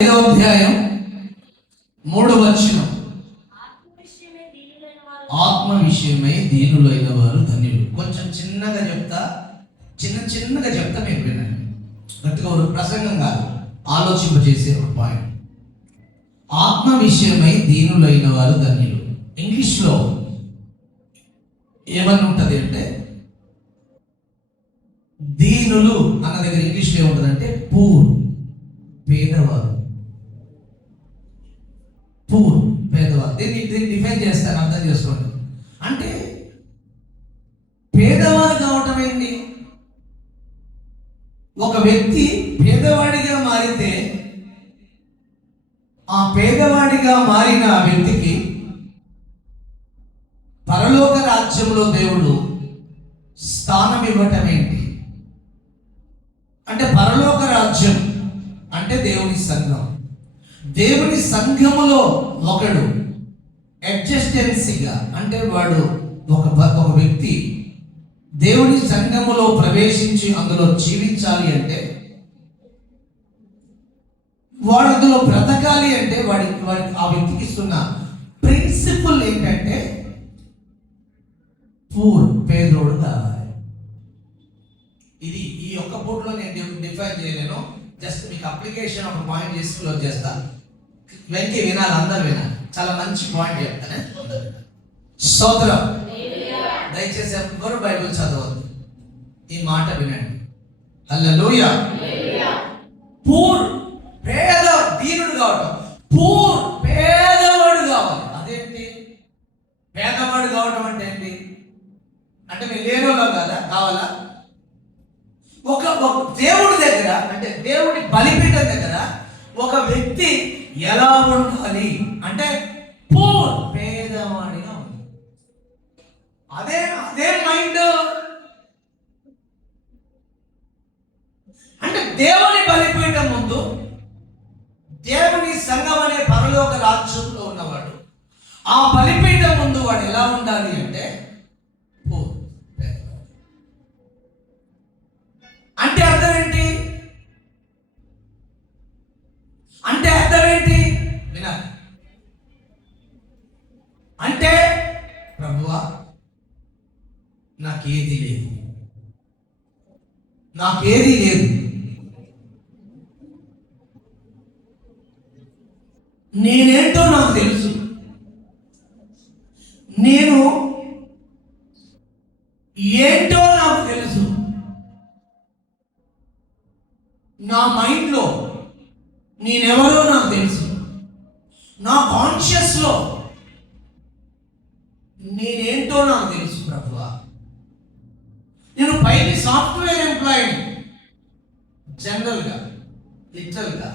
ఐదో అధ్యాయం మూడు వచ్చిన ఆత్మ విషయమై దీనులైన వారు ధన్యులు. కొంచెం చిన్నగా చెప్తా చిన్న చిన్నగా చెప్తా మీరు వినండి. గట్టిగా ఒక ప్రసంగం కాదు ఆలోచింపజేసే ఒక పాయింట్ ఆత్మ విషయమై దీనులైన వారు ధన్యులు ఇంగ్లీష్లో ఏమని ఉంటుంది అంటే దీనులు అన్న దగ్గర ఇంగ్లీష్లో ఏముంటుందంటే పూర్ పేదవారు. చేసుకోండి అంటే పేదవాడు కావటం ఏంటి? ఒక వ్యక్తి పేదవాడిగా మారితే ఆ పేదవాడిగా మారిన ఆ వ్యక్తికి పరలోక రాజ్యంలో దేవుడు స్థానం ఇవ్వటం ఏంటి? అంటే పరలోక రాజ్యం అంటే దేవుని సంఘం. దేవుని సంఘములో ఒకడు అడ్జస్టెన్సీగా అంటే వాడు ఒక ఒక వ్యక్తి దేవుని సంఘములో ప్రవేశించి అందులో జీవించాలి అంటే వాడు అందులో బ్రతకాలి అంటే వాడి వాడి ఆ వ్యక్తికి ఇస్తున్న ప్రిన్సిపల్ ఏంటంటే పూర్ పేదోడు కావాలి. ఇది ఈ ఒక్క పూటలో నేను డిఫైన్ చేయలేను. జస్ట్ మీకు అప్లికేషన్ ఒక పాయింట్ చేసి క్లోజ్ చేస్తాను వెంకీ వినాలి అందరూ వినాలి. చాలా మంచి పాయింట్ చెప్తానే. స్తోత్రం. దయచేసి ఎవ్వరు బైబిల్ చదవద్దు. ఈ మాట వినండి. అల్లలోయ పూర్ పేద దీనుడు కావటం. పూర్ పేదవాడు కావాలి. అదేంటి? పేదవాడు కావటం అంటే ఏంటి? అంటే మీరు లేనోలో కాదా కావాలా? ఒక ఒక దేవుడి దగ్గర అంటే దేవుడి బలిపీఠం దగ్గర ఒక వ్యక్తి ఎలా ఉండాలి అంటే పూర్ పేదవాడిగా ఉంది అదే అదే మైండ్ అంటే దేవుని బలిపీఠం ముందు దేవుని సంఘం అనే పరలోక రాజ్యంలో ఉన్నవాడు. ఆ బలిపీఠం ముందు వాడు ఎలా ఉండాలి అంటే నాకేది లేదు. నేనేంటో నాకు తెలుసు నేను ఏంటో నాకు తెలుసు నా మైండ్లో నేనెవరో నాకు తెలుసు నా కాన్షియస్లో నేనేంటో నాకు తెలుసు ప్రభువా నేను పైకి సాఫ్ట్వేర్ ఎంప్లాయీని జనరల్గా లిటరల్గా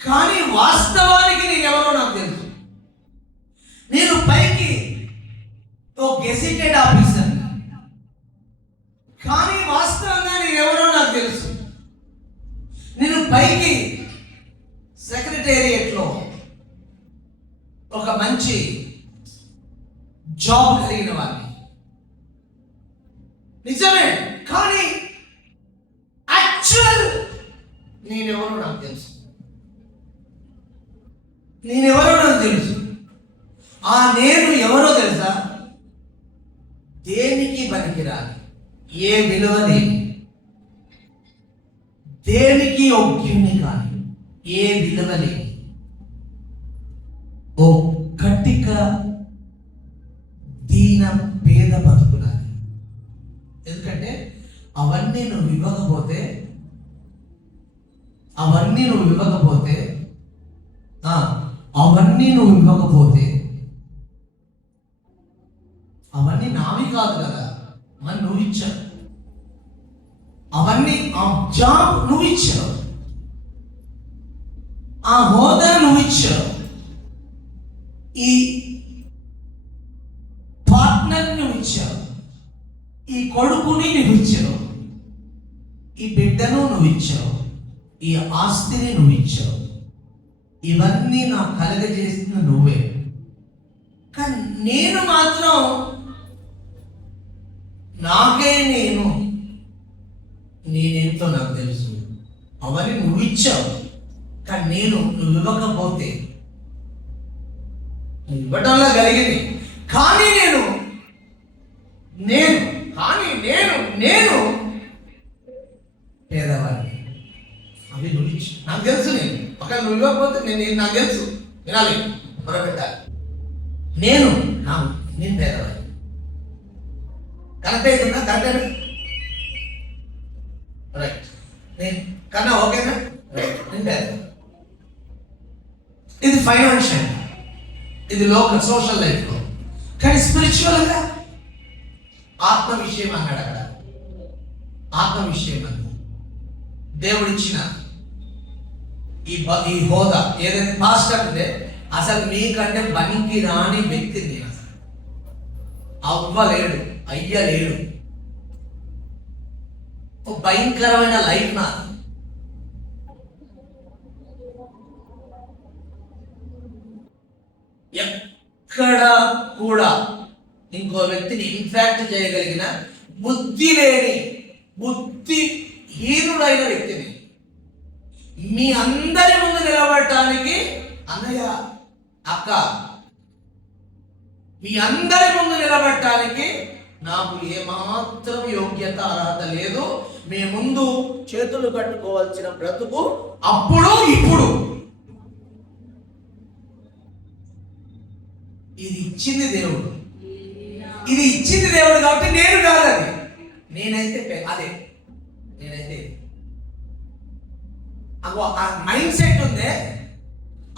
కానీ వాస్తవానికి నేను ఎవరో నాకు తెలుసు నేను పైకి ఓ గెసిటెడ్ ఆఫీసర్ కానీ వాస్తవంగా నేను ఎవరో నాకు తెలుసు నేను పైకి సెక్రటేరియట్లో ఒక మంచి జాబ్ కలిగిన వాడిని నిజమే కానీ యాక్చువల్ నేనెవరో నాకు తెలుసు. నేనెవరో నాకు తెలుసు. ఆ నేను ఎవరో తెలుసా? దేనికి పనికిరాలి ఏ విలువ దేనికి యోగ్యుని కాదు ఏ విలువ అవన్నీ నువ్వు ఇవ్వకపోతే అవన్నీ నావి కాదు కదా. మరి నువ్వు ఇచ్చావు. అవన్నీ ఆ జాబ్ నువ్వు ఇచ్చావు. ఆ హోదా నువ్వు ఇచ్చావు. ఈ పార్ట్నర్ నువ్వు ఇచ్చావు. ఈ కొడుకుని నువ్వు ఇచ్చావు. ఈ బిడ్డను నువ్వు ఇచ్చావు. ఈ ఆస్తిని నువ్వు ఇచ్చావు. ఇవన్నీ నాకు కలగజేసిన నువ్వే. కానీ నేను మాత్రం నాకే నేను నేనేంతో నాకు తెలుసు. అవన్నీ నువ్వు ఇచ్చావు. కానీ నేను నువ్వు ఇవ్వకపోతే ఇవ్వటంలో కలిగింది. కానీ నేను నేను కానీ నేను నేను పేదవాడిని. అవి నువ్వు నాకు తెలుసు నేను. ఒకవేళ నువ్వు ఇవ్వకపోతే నేను నేను నాకు తెలుసు. వినాలి. మొరపెట్టాలి. నేను నా నేను పేదవాడిని. కరెక్ట్ అవుతుందా కరెక్ట్ రైట్ నేను కన్నా ఓకేనా రైట్ నేను పేదవాడిని. ఇది ఫైనాన్షియల్ ఇది లోకల్ సోషల్ లైఫ్లో కానీ స్పిరిచువల్గా ఆత్మ విషయం అన్నాడు అక్కడ. ఆత్మ విషయం అన్నాడు. దేవుడిచ్చిన ఈ ఈ హోదా ఏదైతే పాస్టర్ అంటే అసలు మీకంటే పనికి రాని వ్యక్తి నేను అసలు. అవ్వలేడు అయ్యలేడు. భయంకరమైన లైఫ్ నాది. ఎక్కడ కూడా ఇంకో వ్యక్తిని ఇన్ఫాక్ట్ చేయగలిగిన బుద్ధి లేని బుద్ధిహీనుడైన వ్యక్తిని మీ అందరి ముందు నిలబడటానికి అన్నయ్య అక్క మీ అందరి ముందు నిలబడటానికి నాకు ఏమాత్రం యోగ్యత అర్హత లేదు. మీ ముందు చేతులు కట్టుకోవాల్సిన బ్రతుకు అప్పుడు ఇప్పుడు. ఇది ఇచ్చింది దేవుడు. ఇది ఇచ్చింది దేవుడు కాబట్టి నేను కాదు అది నేనైతే అదే. నేనైతే అగో ఆ మైండ్ సెట్ ఉందే.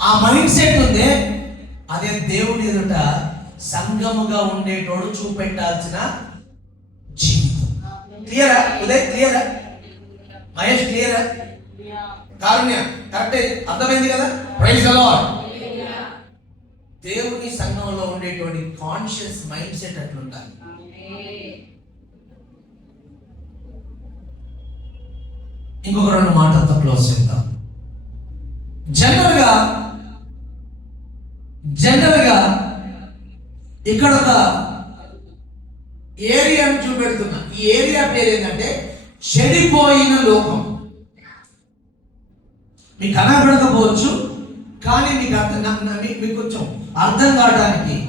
ఆ మైండ్ సెట్ ఉందే. అదే దేవుడి ఎదుట సంగముగా ఉండేటోడు చూపెట్టాల్సిన జీవితం. క్లియరా ఉదయ్ క్లియరా మహేష్ క్లియరా కారుణ్య కరెక్టే అర్థమైంది కదా? ప్రైజ్ అలాడ్ దేవుని సంఘంలో ఉండేటువంటి కాన్షియస్ మైండ్ సెట్ అట్లుండాలి. ఇంకొక రెండు మాటలతో క్లోజ్ చేద్దాం జనరల్గా జనరల్గా ఇక్కడ ఒక ఏరియాను చూపెడుతున్నా. ఈ ఏరియా పేరు ఏంటంటే చెడిపోయిన లోకం. మీకు కనబడకపోవచ్చు కానీ మీకు అర్థం మీ- మీకు కొంచెం అర్థం కావడానికి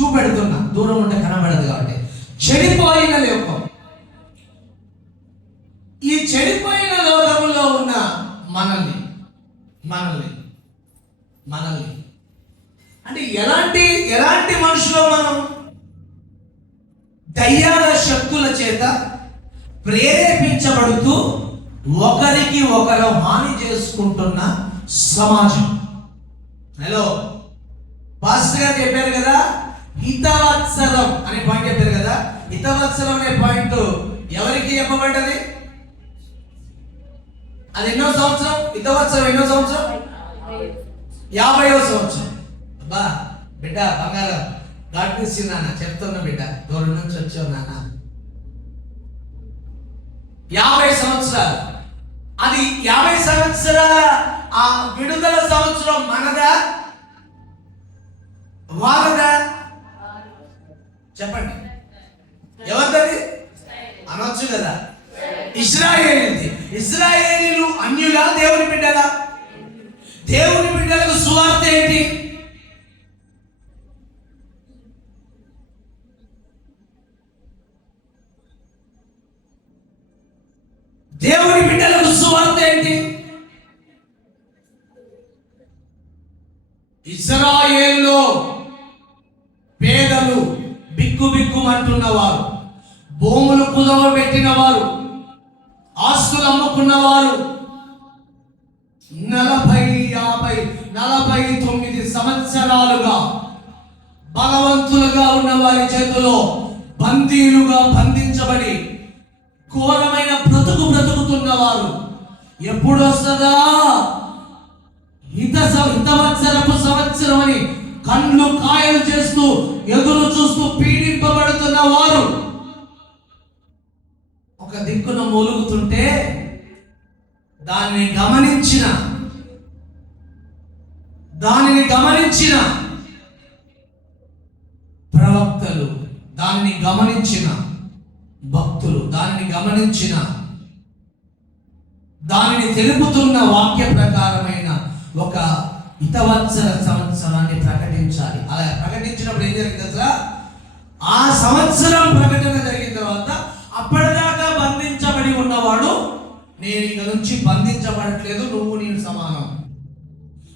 చూపెడుతున్నా. దూరం ఉంటే కనబడదు కాబట్టి. చెడిపోయిన లోకం. ఈ చెడిపోయిన మనల్ని. మనల్ని. మనల్ని. అంటే ఎలాంటి ఎలాంటి మనుషులు మనం? దయ్యాల శక్తుల చేత ప్రేరేపించబడుతూ ఒకరికి ఒకరు హాని చేసుకుంటున్న సమాజం. హలో. పాస్టర్ గారు చెప్పారు కదా హితవత్సరం అనే పాయింట్ చెప్పారు కదా హితవత్సరం అనే పాయింట్ ఎవరికి చెప్పబడ్డది అది ఎన్నో సంవత్సరం? హితవత్సరం ఎన్నో సంవత్సరం? యాభైవ సంవత్సరం. అబ్బా బిడ్డ బంగారం. గాడ్పిసి నాన్న. చెప్తున్నా బిడ్డ దూరం నుంచి వచ్చావు నాన్న. యాభై సంవత్సరాలు. అది యాభై సంవత్సరాల ఆ విడుదల సంవత్సరం మనదా? వారదా చెప్పండి. ఎవరిది అనొచ్చు కదా. ఇస్రాయేలీది ఇజ్రాయేలీలు అన్యులా దేవుని బిడ్డలా. దేవుని బిడ్డలకు సువార్త ఏంటి? దేవుని బిడ్డలకు సువార్త ఏంటి? ఇజ్రాయేల్లో పేదలు బిక్కు బిక్కుమంటున్నవారు భూములు కుదవ పెట్టిన వారు నమ్ముకున్న వారు నలభై యాభై నలభై తొమ్మిది సంవత్సరాలుగా బలవంతులుగా ఉన్న వారి చేతిలో బందీలుగా బంధించబడి ఘోరమైన బ్రతుకు బ్రతుకుతున్నవారు ఎప్పుడు వస్తుందా? హిత హితవత్సరపు సంవత్సరం అని కళ్ళు కాయలు చేస్తూ ఎదురు చూస్తూ పీడింపబడుతున్న వారు ఒక దిక్కున మూలుగుతుంటే దానిని గమనించిన. దానిని గమనించిన. ప్రవక్తలు దానిని గమనించిన. భక్తులు దానిని గమనించిన. దానిని తెలుపుతున్న వాక్య ప్రకారమైన ఒక హితవత్సర సంవత్సరాన్ని ప్రకటించాలి. అలా ప్రకటించినప్పుడు ఏం జరిగింది అసలు ఆ సంవత్సరం ప్రకటన నేను ఇక నుంచి బంధించబడట్లేదు నువ్వు నేను సమానం.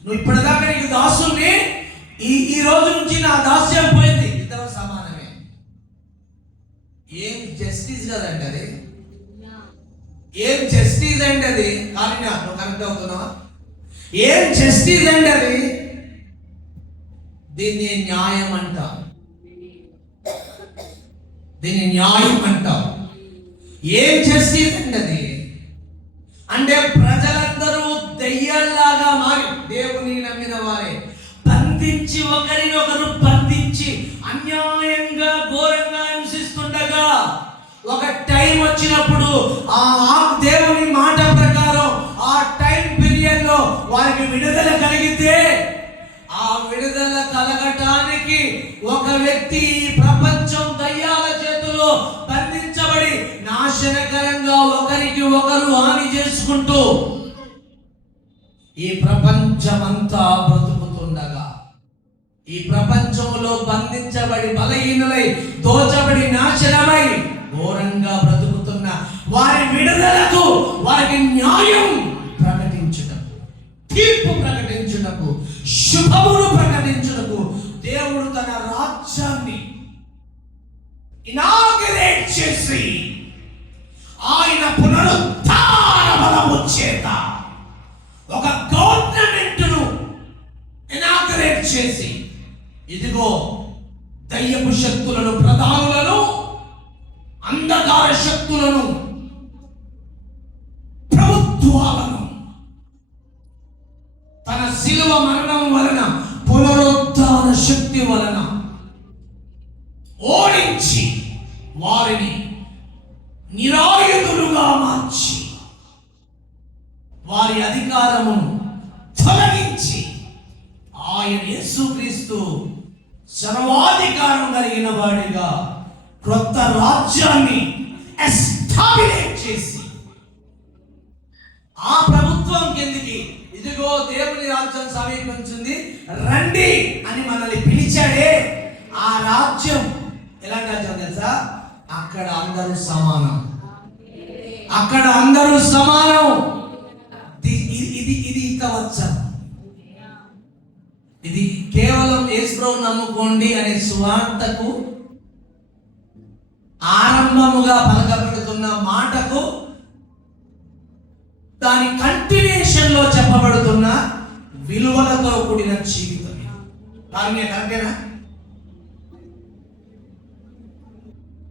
నువ్వు ఇప్పటిదాకా నీకు దాసుని ఈ ఈ రోజు నుంచి నా దాస్యం పోయింది ఇద్దరు సమానమే. ఏం జస్టిస్ కదండి అది ఏం జస్టిస్ అండి అది కానీ నువ్వు కనెక్ట్ అవుతున్నావా? ఏం జస్టిస్ అండి అది దీన్ని న్యాయం అంటాం. దీన్ని న్యాయం అంటాం. ఏం జస్టిస్ అండి అది అంటే ప్రజలందరూ దయ్యాల్లాగా మారి దేవుని నమ్మిన వారే. బంధించి ఒకరినొకరు బంధించి అన్యాయంగా ఘోరంగా హింసిస్తుండగా ఒక టైం వచ్చినప్పుడు ఆ ఆ దేవుని మాట ప్రకారం ఆ టైం పీరియడ్లో వారికి విడుదల కలిగితే ఆ విడుదల కలగటానికి ఒక వ్యక్తి ఈ ప్రపంచం దయ్యాల చేతిలో ఆశ్చర్యకరంగా ఒకరికి ఒకరు హాని చేసుకుంటూ ఈ ప్రపంచమంతా బ్రతుకుతుండగా ఈ ప్రపంచంలో బంధించబడి బలహీనులై దోచబడి నాశనమై ఘోరంగా బ్రతుకుతున్న వారి విడుదలకు వారికి న్యాయం ప్రకటించుటకు తీర్పు ప్రకటించుటకు శుభమును ప్రకటించుటకు దేవుడు తన రాజ్యాన్ని ఇనాగరేట్ చేసి ఆయన పునరుత్థాన బలము చేత ఒక గవర్నమెంట్ను ఇనాగరేట్ చేసి ఇదిగో దయ్యపు శక్తులను ప్రధానులను అంధకార శక్తులను ప్రభుత్వాలను తన శిలువ మరణం వలన పునరుద్ధాన శక్తి వలన ఓడించి వారిని నిరాయుధులుగా మార్చి వారి అధికారమును తొలగించి ఆయన యేసుక్రీస్తు సర్వాధికారం కలిగిన వాడిగా క్రొత్త రాజ్యాన్ని ఎస్టాబ్లిష్ చేసి ఆ ప్రభుత్వం కిందికి ఇదిగో దేవుని రాజ్యం సమీపించింది రండి అని మనల్ని పిలిచాడే ఆ రాజ్యం ఎలాంటి రాజ్యం తెలుసా అక్కడ అందరూ సమానం అక్కడ అందరూ సమానం ఇది ఇది- ఇది ఇది ఇతవచ్చం ఇది కేవలం యేసుప్రభు నమ్ముకోండి అనే సువార్తకు ఆరంభముగా పలకబడుతున్న మాటకు దాని కంటిన్యూషన్లో చెప్పబడుతున్న విలువలతో కూడిన జీవితం. దాని కరెక్టేనా?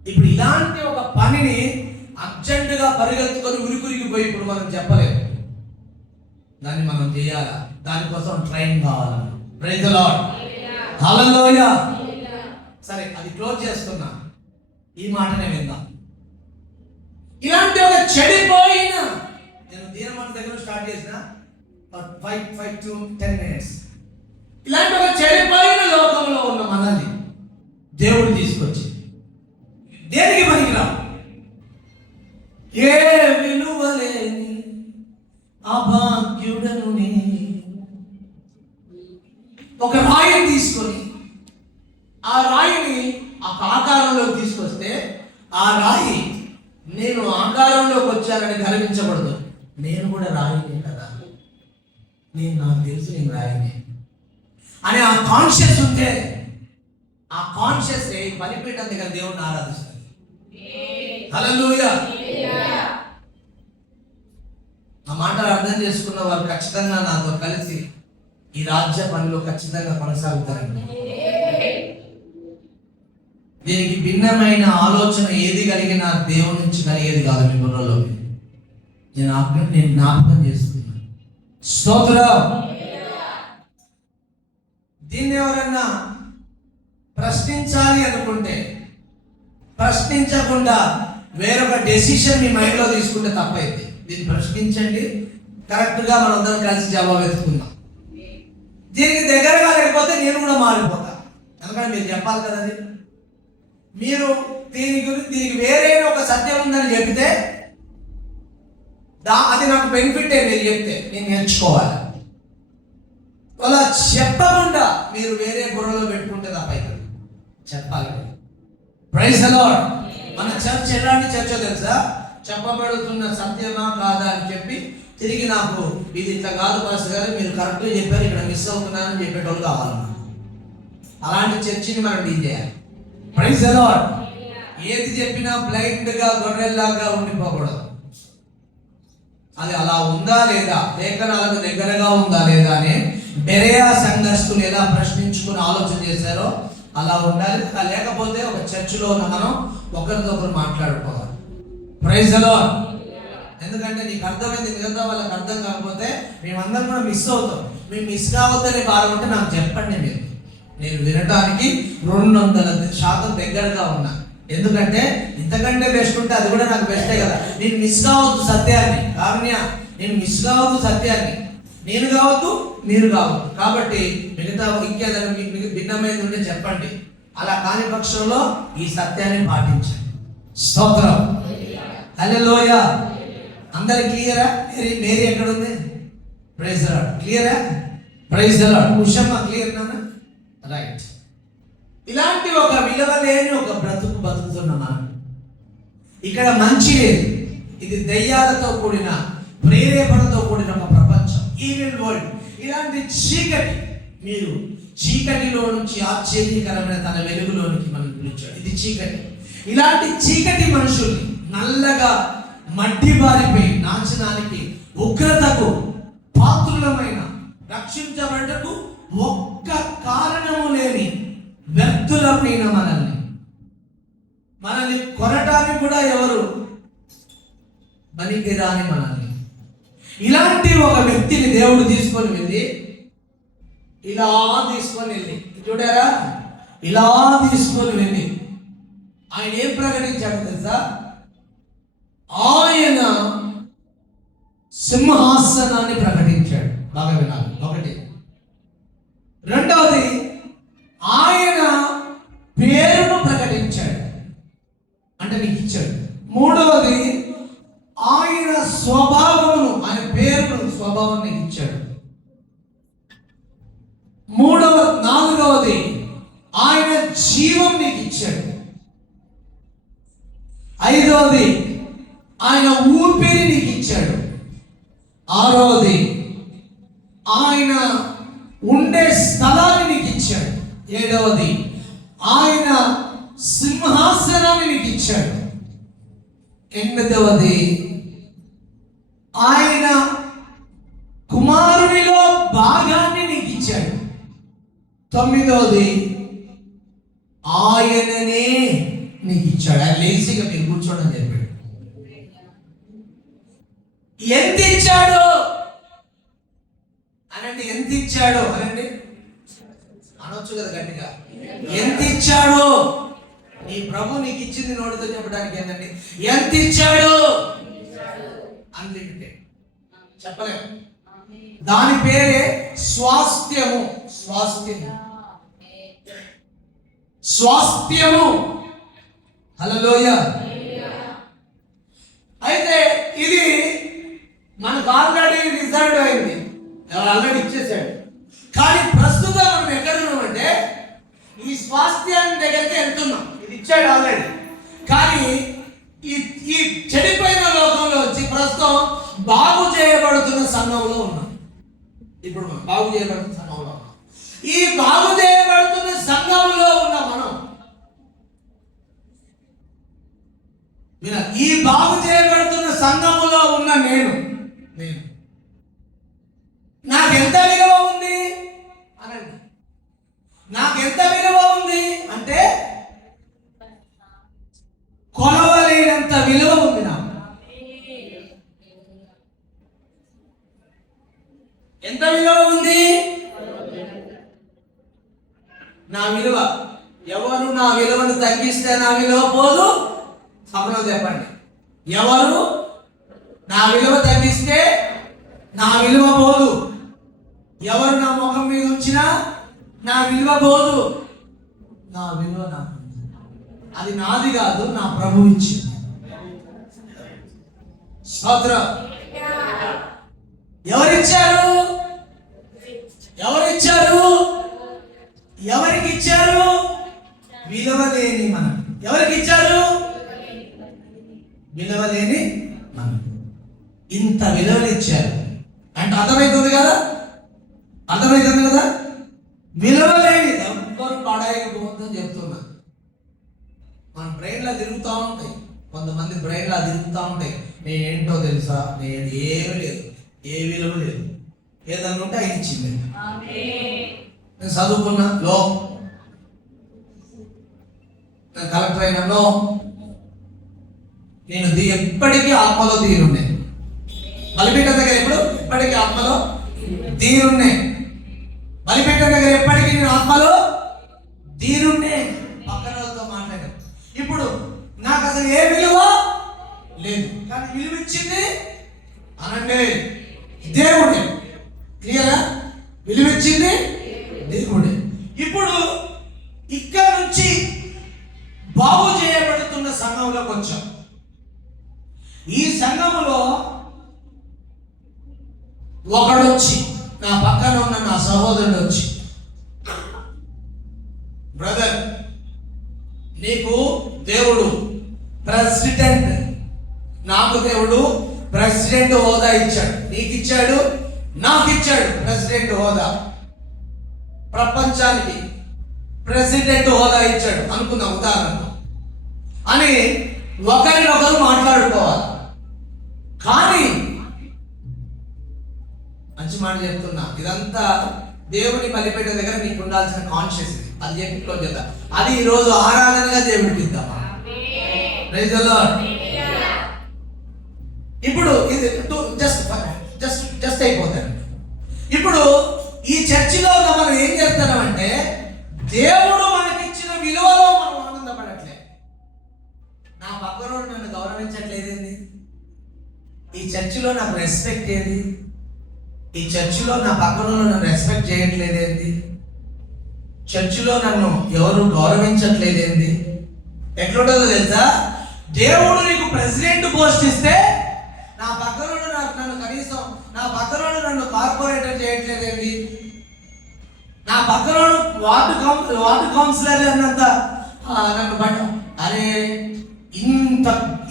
ఇప్పుడు ఇలాంటి ఒక పనిని అర్జెంటుగా పరిగెత్తుకొని ఉరికురిగిపోయి ఇప్పుడు మనం చెప్పలేము. దాన్ని మనం చేయాలా? దానికోసం ట్రైన్ కావాలి? ప్రైజ్ లాడ్ హలలోయ సరే అది క్లోజ్ చేస్తున్నా ఈ మాటనే విందాం. ఇలాంటి ఒక చెడిపోయిన నేను దీనమన దగ్గర స్టార్ట్ చేసిన five five to ten minutes ఇలాంటి ఒక చెడిపోయిన లోకంలో ఉన్న మనల్ని దేవుడు తీసుకొచ్చి దేనికి పనికిరా ఏ విలువలేని అభాగ్యుడను ఒక రాయి ఆ రాయిని ఆ ఆకారంలోకి తీసుకొస్తే ఆ రాయి నేను ఆకారంలోకి వచ్చానని గర్వించబడదు నేను కూడా రాయినే కదా. నేను నాకు తెలుసు నేను రాయినే. అనే ఆ కాన్షియస్ ఉంటే ఆ కాన్షియస్ బలిపీఠం దగ్గర దేవుణ్ణి ఆరాధిస్తుంది. హల్లెలూయా ఆ మాటలు అర్థం చేసుకున్న వారు ఖచ్చితంగా నాతో కలిసి ఈ రాజ్య పనిలో ఖచ్చితంగా కొనసాగుతారండి దీనికి భిన్నమైన ఆలోచన ఏది కలిగినా దేవుని నుంచి కలిగేది కాదు మీ బుర్రలో నేను ఆజ్ఞ నేను జ్ఞాపకం చేస్తున్నాను స్తోత్ర! దీన్ని ఎవరన్నా ప్రశ్నించాలి అనుకుంటే ప్రశ్నించకుండా వేరొక డెసిషన్ మీ మైండ్లో తీసుకుంటే తప్పైతే దీన్ని ప్రశ్నించండి. కరెక్ట్గా మనందరం కలిసి జవాబు ఎత్తుకుందాం దీనికి దగ్గరగా లేకపోతే నేను కూడా మారిపోతా. ఎందుకంటే మీరు చెప్పాలి కదా అది. మీరు దీని గురించి దీనికి వేరే ఒక సత్యం ఉందని చెబితే దా అది నాకు బెనిఫిట్ మీరు చెప్తే నేను నేర్చుకోవాలి. అలా చెప్పకుండా మీరు వేరే బుర్రలో పెట్టుకుంటే తప్పైతుంది చెప్పాలి. ప్రైజ్ అలాడ్ మన చర్చ్ ఎలాంటి చర్చ తెలుసా? చెప్పబడుతున్న సత్యమా కాదా అని చెప్పి తిరిగి నాకు ఇది ఇట్లా కాదు పాస్ గారు మీరు కరెక్ట్గా చెప్పారు ఇక్కడ మిస్ అవుతున్నారని చెప్పేటోళ్ళు కావాలి అలాంటి చర్చిని మనం డీల్ చేయాలి. ప్రైజ్ అలాడ్ ఏది చెప్పినా బ్లైండ్గా గొర్రెల్లాగా ఉండిపోకూడదు. అది అలా ఉందా లేదా? లేఖనాలకు దగ్గరగా ఉందా లేదా అని బెరయా సంఘస్థులు ఎలా ప్రశ్నించుకుని ఆలోచన చేశారో అలా ఉండాలి. అలా లేకపోతే ఒక చర్చిలో ఉన్న మనం ఒకరితో ఒకరు మాట్లాడుకోవాలి ప్రైజ్ అలో ఎందుకంటే నీకు అర్థమైంది నిజంగా వాళ్ళకి అర్థం కాకపోతే మేమందరం కూడా మిస్ అవుతాం. మేము మిస్ కావద్దని బాగుంటే ఉంటే నాకు చెప్పండి మీరు. నేను వినడానికి రెండు వందల శాతం దగ్గరగా ఉన్నా. ఎందుకంటే ఇంతకంటే బెస్ట్ ఉంటే అది కూడా నాకు బెస్టే కదా. నేను మిస్ కావద్దు సత్యాన్ని. కారుణ్య నేను మిస్ కావద్దు సత్యాన్ని. నేను కావద్దు మీరు కావద్దు. కాబట్టి మిగతా ఇంకేదైనా మీకు మీకు భిన్నమైనది ఉంటే చెప్పండి. అలా కాని పక్షంలో ఈ సత్యాన్ని పాటించండి. స్తోత్రం. హలోయ అందరి క్లియరా మేరీ మేరీ ఎక్కడుంది? ప్రైజ్ అలాడ్ క్లియరా ప్రైజ్ అలాడ్ ఉషమ్మ క్లియర్ నానా రైట్ ఇలాంటి ఒక విలువ లేని ఒక బ్రతుకు బతుకుతున్న ఇక్కడ మంచి లేదు. ఇది దయ్యాలతో కూడిన ప్రేరేపణతో కూడిన ఒక ప్రపంచం. ఈవిల్ వరల్డ్ ఇలాంటి చీకటి మీరు చీకటిలో నుంచి ఆశ్చర్యకరమైన తన వెలుగులోనికి మనం పిలిచాడు. ఇది చీకటి. ఇలాంటి చీకటి మనుషుల్ని నల్లగా మట్టి బారిపోయి నాశనానికి ఉగ్రతకు పాత్రులమైన రక్షించబడ్డకు ఒక్క ఒక్క కారణము లేని వ్యక్తులమైన మనల్ని. మనల్ని కొనటానికి కూడా ఎవరు? బలికిరాని మనల్ని. ఇలాంటి ఒక వ్యక్తిని దేవుడు తీసుకొని వెళ్ళి ఇలా తీసుకొని వెళ్ళి చూడారా? ఇలా తీసుకొని వెళ్ళి ఆయన ఏం ప్రకటించాడు తెలుసా? ఆయన సింహాసనాన్ని ప్రకటించాడు. బాగా వినాలి. ఒకటి అంటే మీకు ఇచ్చాడు. మూడవది ఆయన స్వభావమును ఆయన పేరును స్వభావం నీకు ఇచ్చాడు. మూడవ నాలుగవది ఆయన జీవం నీకు ఇచ్చాడు. ఐదవది ఆయన ఊపిరి నీకు ఇచ్చాడు. ఆరవది ఆయన ఉండే స్థలాన్ని నీకు ఇచ్చాడు. ఏడవది ఆయన సింహాసనాన్ని నీకు ఇచ్చాడు. ఎనిమిదవది ఆయన కుమారునిలో భాగాన్ని నీకు ఇచ్చాడు. తొమ్మిదవది ఆయననే నీకు ఇచ్చాడు. ఆయన లేజీగా మీరు కూర్చోడం చెప్పాడు. ఎంత ఇచ్చాడు అనండి ఎంత ఇచ్చాడు అనండి. అనొచ్చు కదా గట్టిగా. ఎంత ఇచ్చాడు నీ ప్రభు నీకు ఇచ్చింది నోటితో చెప్పడానికి ఏంటండి ఎంత ఇచ్చాడు? అన్లిమిటెడ్ చెప్పలేము. దాని పేరే స్వాస్థ్యము. స్వాస్థ్యము. స్వాస్థ్యము. హలోయ అయితే ఇది మనకు ఆల్రెడీ రిజర్వ్ అయింది. ఆల్రెడీ ఇచ్చేసాడు కానీ ప్రస్తుతం మనం ఎక్కడ ఉన్నామంటే ఈ స్వాస్థ్యాన్ని దగ్గరికి వెళ్తున్నాం. ఇచ్చాడు ఆల్రెడీ. కానీ ఈ ఈ చెడిపోయిన లోకంలో వచ్చి ప్రస్తుతం బాగు చేయబడుతున్న సంఘంలో ఉన్నాం. ఇప్పుడు బాగు చేయబడుతున్న సంఘంలో ఉన్నాం. ఈ బాగు చేయబడుతున్న సంఘంలో ఉన్న మనం ఈ బాగు చేయబడుతున్న సంఘములో ఉన్న నేను నేను. నాకెంత విలువ ఉంది? అనండి నాకెంత విలువ ఉంది అంటే కొలవలేనంత విలువ ఉంది నాకు ఎంత విలువ ఉంది? నా విలువ. ఎవరు నా విలువను తగ్గిస్తే నా విలువ పోదు? సభలో చెప్పండి. ఎవరు నా విలువ తగ్గిస్తే నా విలువ పోదు? ఎవరు నా ముఖం మీద ఉంచినా నా విలువ పోదు? నా విలువ నాకు అది నాది కాదు నా ప్రభు ఇచ్చింది. స్తోత్రం. ఎవరిచ్చారు? ఎవరిచ్చారు? ఎవరికి ఇచ్చారు విలువలేని మనం. ఎవరికి ఇచ్చారు విలువలేని మనం. ఇంత విలువలు ఇచ్చారు అంటే అర్థమవుతుంది కదా? అర్థమవుతుంది కదా? విలువలేని. ఎవరు ఎవ్వరు పడాయకపోతుందని చెప్తున్నా. మన బ్రెయిన్లో తిరుగుతూ ఉంటాయి. కొంతమంది బ్రెయిన్లో తిరుగుతూ ఉంటాయి. నేను ఏంటో తెలుసా? నేను ఏమీ లేదు. ఏ విలువ లేదు. ఏదన్నా ఉంటే ఆయన ఇచ్చింది నేను. చదువుకున్నా లో. నేను కలెక్టర్ అయినా లో. నేను ఎప్పటికీ ఆత్మలో తీరున్నాయి బలిపీఠ దగ్గర ఎప్పుడు? ఎప్పటికీ ఆత్మలో తీరున్నాయి బలిపీఠ దగ్గర ఎప్పటికీ నేను ఆత్మలో తీరున్నే పక్కన వాళ్ళతో మాట్లాడాను ఇప్పుడు నాకు అసలు ఏ విలువ? లేదు. కానీ విలువ ఇచ్చింది అనండి దేవుడే. క్లియరా? విలువ ఇచ్చింది దేవుడే. ఇప్పుడు ఇక్కడ నుంచి బాగు చేయబడుతున్న సంఘంలోకి వచ్చాం. ఈ సంఘంలో ఒకడు వచ్చి నా పక్కన ఉన్న నా సహోదరుడు వచ్చి బ్రదర్ నీకు దేవుడు ప్రెసిడెంట్. నాకు దేవుడు ప్రెసిడెంట్ హోదా ఇచ్చాడు. నీకు ఇచ్చాడు నాకు ఇచ్చాడు ప్రెసిడెంట్ హోదా. ప్రపంచానికి ప్రెసిడెంట్ హోదా ఇచ్చాడు. అనుకున్న ఉదాహరణ. అని ఒకరినొకరు మాట్లాడుకోవాలి. కానీ మంచి మాట చెప్తున్నా. ఇదంతా దేవుని బలిపేట దగ్గర నీకు ఉండాల్సిన కాన్షియస్ అది చెప్పి క్లోజ్ చేద్దాం. అది ఈరోజు ఆరాధనగా దేవుడికి ఇద్దామా? ఇప్పుడు ఇది జస్ట్ జస్ట్ జస్ట్ అయిపోతాడు ఇప్పుడు ఈ చర్చిలో ఉన్న మనం ఏం చేస్తున్నామంటే దేవుడు మనకిచ్చిన విలువలో మనం ఆనందపడట్లే. నా పక్కన నన్ను గౌరవించట్లేదేంది ఈ చర్చిలో నాకు రెస్పెక్ట్ ఏది? ఈ చర్చిలో నా పక్కన నన్ను రెస్పెక్ట్ చేయట్లేదేంది చర్చిలో నన్ను ఎవరు గౌరవించట్లేదేంది ఎట్లుంటుందో తెలుసా? దేవుడు నీకు ప్రెసిడెంట్ పోస్ట్ ఇస్తే నా పక్కనోడు నాకు నన్ను కనీసం నా పక్కనోడు నన్ను కార్పొరేటర్ చేయట్లేదేంటి? నా పక్కనోడు వార్డు కౌన్ వార్డు కౌన్సిలర్ అన్నంత నన్ను బట్ అరే ఇంత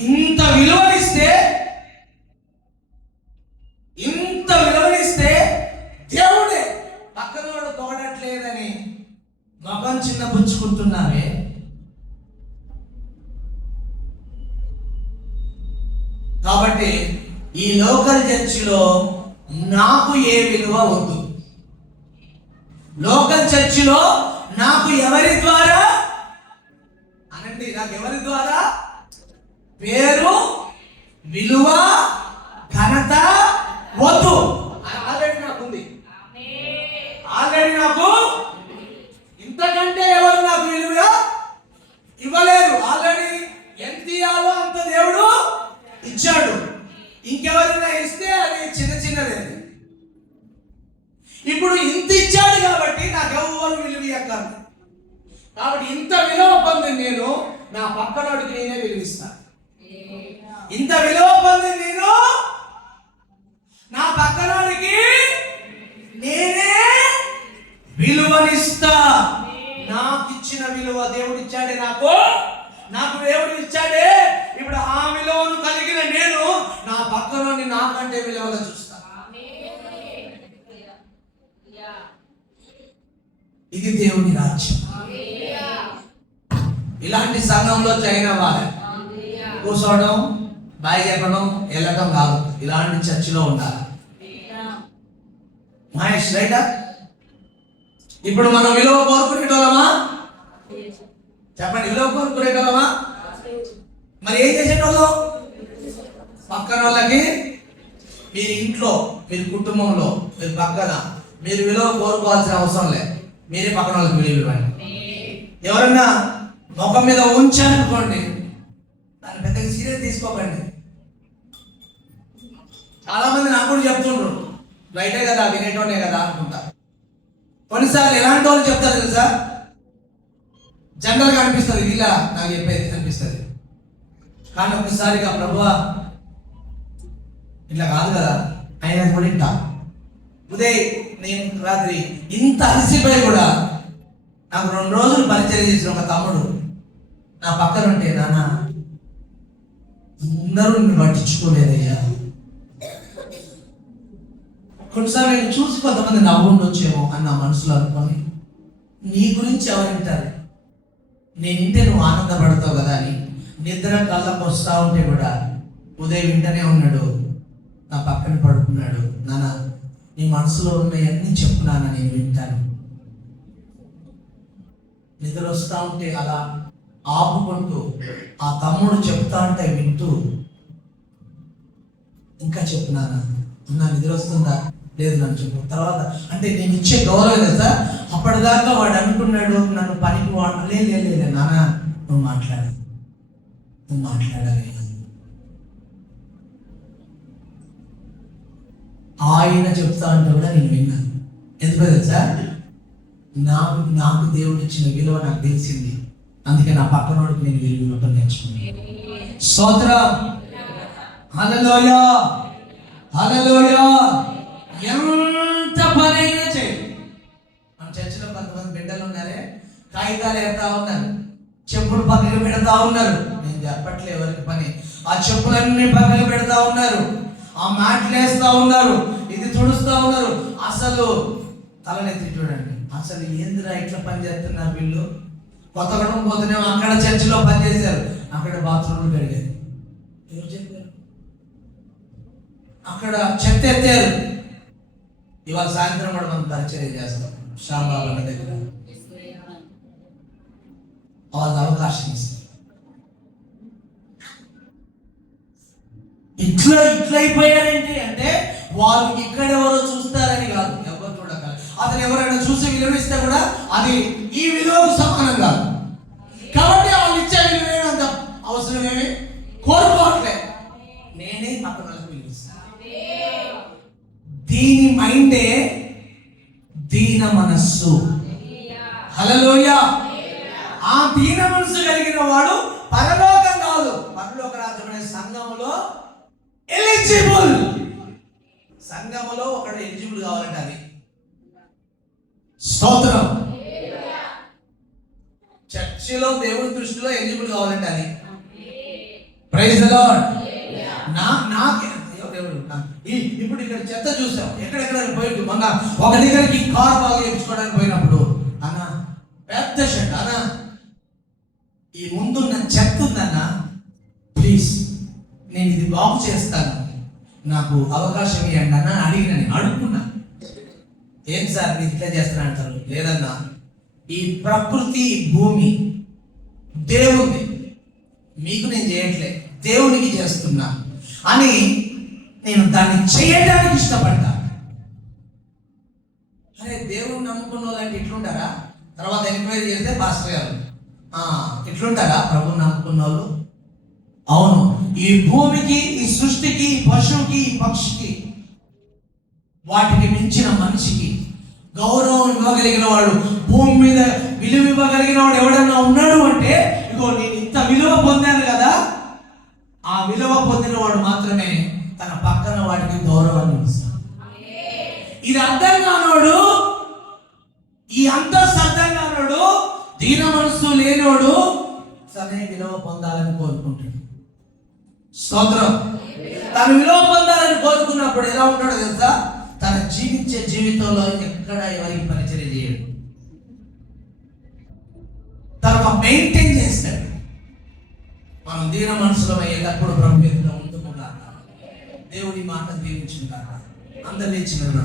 ఇంత విలువనిస్తే ఇంత విలువనిస్తే దేవుడే పక్కనోడు వాడు తోడట్లేదని మగం చిన్న పుచ్చుకుంటున్నావే కాబట్టి ఈ లోకల్ చర్చిలో నాకు ఏ విలువ వద్దు. లోకల్ చర్చిలో నాకు ఎవరి ద్వారా? అనండి నాకు ఎవరి ద్వారా? పేరు విలువ ఘనత వద్దు. ఆల్రెడీ నాకు ఉంది. ఆల్రెడీ నాకు ఇంతకంటే ఎవరు నాకు విలువ? ఇవ్వలేరు ఆల్రెడీ ఎంత ఇయ్యాలో అంత దేవుడు ఇచ్చాడు. ఇంకెవరైనా ఇస్తే అది చిన్న చిన్నదే. ఇప్పుడు ఇంత ఇచ్చాడు కాబట్టి నాకు ఎవరు విలువ ఇవ్వగలరు కాబట్టి ఇంత విలువ పొంది నేను నా పక్కనోడికి నేనే విలువిస్తా. ఇంత విలువ పొంది నేను నా పక్కనోడికి నేనే విలువనిస్తా. నాకు ఇచ్చిన విలువ దేవుడు ఇచ్చాడే నాకు. నాకు దేవుడు ఇచ్చాడే ఇప్పుడు ఆ నా పక్కనోని నాకంటే విలువగా చూస్తా. ఇది దేవుని రాజ్యం. ఇలాంటి సంఘంలో చైనా వారు కూర్చోవడం బాయ్ వెళ్ళటం కాదు. ఇలాంటి చర్చిలో ఉండాలి. మహేష్ రైటా? ఇప్పుడు మనం విలువ కోరుకునేటోళ్ళమా? చెప్పండి విలువ కోరుకునేటోళ్ళమా? మరి ఏం చేసేటోళ్ళం? పక్కన వాళ్ళకి మీరు ఇంట్లో మీరు కుటుంబంలో మీరు పక్కన మీరు విలువ కోరుకోవాల్సిన అవసరం లేదు మీరే పక్కన వాళ్ళకి విలువ ఇవ్వండి. ఎవరన్నా ముఖం మీద ఉంచారనుకోండి దాన్ని పెద్దగా సీరియస్ తీసుకోకండి. చాలా మంది నాకు కూడా చెప్తుండ్రు రైటే కదా వినేటోనే కదా అనుకుంటా. కొన్నిసార్లు ఎలాంటి వాళ్ళు చెప్తారు తెలుసా? జనరల్గా అనిపిస్తుంది ఇలా నాకు చెప్పేది అనిపిస్తుంది. కానీ ఒక్కసారిగా ప్రభువా ఇట్లా కాదు కదా? ఆయన కూడా ఇంటా ఉదయ్ నేను రాత్రి ఇంత అలసిపోయి కూడా నాకు రెండు రోజులు పరిచయం చేసిన ఒక తమ్ముడు. నా పక్కన ఉంటే నాన్న అందరూ నిన్ను పట్టించుకోలేదయ్యా. కొన్నిసార్లు నేను చూసి కొంతమంది నవ్వుండొచ్చేమో అన్న మనసులో అనుకొని నీ గురించి ఎవరు వింటారు? నేను వింటే నువ్వు ఆనందపడతావు కదా అని నిద్ర కళ్ళకు వస్తా ఉంటే కూడా ఉదయం వింటనే ఉన్నాడు. నా పక్కన పడుకున్నాడు. నాన్న నీ మనసులో ఉన్నాయన్నీ చెప్పు నాన్న నేను వింటాను. నిద్ర వస్తూ ఉంటే అలా ఆపుకుంటూ ఆ తమ్ముడు చెప్తా ఉంటే వింటూ ఇంకా చెప్పు నాన్న నా నిద్ర వస్తుందా లేదు నన్ను చెప్పు. తర్వాత అంటే నేను ఇచ్చే గౌరవం కదా అప్పటిదాకా వాడు అనుకున్నాడు నన్ను పనికి వాడు లేదు లేదు లేదు నాన్న నువ్వు మాట్లాడు నువ్వు మాట్లాడాలి ఆయన చెప్తా అంటే కూడా నేను విన్నాను ఎందుకు తెలుసా? నాకు నాకు దేవుడు ఇచ్చిన విలువ నాకు తెలిసింది. అందుకే నా పక్కనోడికి నేను విలువ ఇవ్వటం నేర్చుకున్నాను. స్తోత్రం. హల్లెలూయా. హల్లెలూయా. ఎంత పనైనా చేయి. మన చర్చిలో కొంతమంది బిడ్డలు ఉన్నారే కాగితాలు ఎడతా ఉన్నారు చెప్పులు పక్కన పెడతా ఉన్నారు. నేను చెప్పట్లే ఎవరికి పని. ఆ చెప్పులన్నీ పక్కన పెడతా ఉన్నారు. ఆ మాటలు వేస్తా ఉన్నారు. ఇది తుడుస్తా ఉన్నారు. అసలు తలనెత్తి చూడండి అసలు ఏందిరా ఇట్లా పని చేస్తున్నారు వీళ్ళు? కొత్తగూడెం పోతేనేమో అక్కడ చర్చిలో పని చేశారు. అక్కడ బాత్రూమ్లు కడిగారు. ఎవరు చెప్పారు? అక్కడ చెత్త ఎత్తారు. ఇవాళ సాయంత్రం కూడా మనం పరిచయం చేస్తాం. శ్యామబాబు దగ్గర. వాళ్ళ అవకాశం ఇస్తారు ఇట్లా ఇట్లా అయిపోయారేంటి అంటే వాళ్ళు ఇక్కడెవరో చూస్తారని కాదు ఎవరు చూడక అతను ఎవరైనా చూసి విలువిస్తే కూడా అది ఈ విలువకు సమానం కాదు. కాబట్టి వాళ్ళు ఇచ్చే విలువ అంత అవసరం ఏమి? కోరుకోవట్లే. నేనే అక్కడ దీని మైండే దీన మనస్సు. హలలోయ ఆ దీన మనస్సు కలిగిన వాడు పరలోకం కాదు. పరలోక రాజ్యమనే సంఘంలో ఎలిజిబుల్ సంఘములో ఒకడు ఎలిజిబుల్ కావాలంటే అది. స్తోత్రం. చర్చిలో దేవుడి దృష్టిలో ఎలిజిబుల్ కావాలంటే అది. ప్రైజ్ నా నాకే దేవుడు ఇప్పుడు ఇక్కడ చెత్త చూసాం. ఎక్కడెక్కడ పోయి మొన్న ఒక దగ్గరికి కార్ బాగా చేయించుకోవడానికి పోయినప్పుడు అన్న పెద్ద షెడ్ అన్న ఈ ముందున్న చెత్త ఉందన్న ప్లీజ్ నేను ఇది బాగు చేస్తాను. నాకు అవకాశం ఇవ్వండి అన్న అడిగిన నేను ఏం సార్ మీరు ఇట్లా చేస్తున్నా అంటారు? లేదన్నా ఈ ప్రకృతి భూమి దేవుని మీకు నేను చేయట్లే. దేవునికి చేస్తున్నా అని నేను దాన్ని చేయడానికి ఇష్టపడ్డా. అరే దేవుని నమ్ముకున్న వాళ్ళంటే ఇట్లుంటారా? తర్వాత ఎంక్వైరీ చేస్తే పాస్టర్ గారు ఇట్లుంటారా? ప్రభుని నమ్ముకున్న వాళ్ళు? అవును ఈ భూమికి ఈ సృష్టికి పశువుకి ఈ పక్షికి వాటికి మించిన మనిషికి గౌరవం ఇవ్వగలిగిన వాడు భూమి మీద విలువ ఇవ్వగలిగిన వాడు ఎవడన్నా ఉన్నాడు అంటే ఇగో నేను ఇంత విలువ పొందాను కదా ఆ విలువ పొందిన వాడు మాత్రమే తన పక్కన వాడికి గౌరవాన్ని ఇస్తాడు. ఇది అర్థం కానోడు ఈ అంతస్తు అర్థం కానోడు దీన మనస్సు లేనోడు సరే విలువ పొందాలని కోరుకుంటాడు. స్తోత్రం. తను విలువ పొందాలని కోరుకున్నప్పుడు ఎలా ఉంటాడో తెలుసా? తన జీవించే జీవితంలో ఎక్కడ ఎవరికి పరిచయం చేయడు. తను మెయింటైన్ చేస్తాడు. మనం దీన మనసులో ఎల్లప్పుడు ప్రభు ఎదుట ఉంటున్నాడు దేవుడి మాట దీవించుకుంటారా అందరినీ చిన్న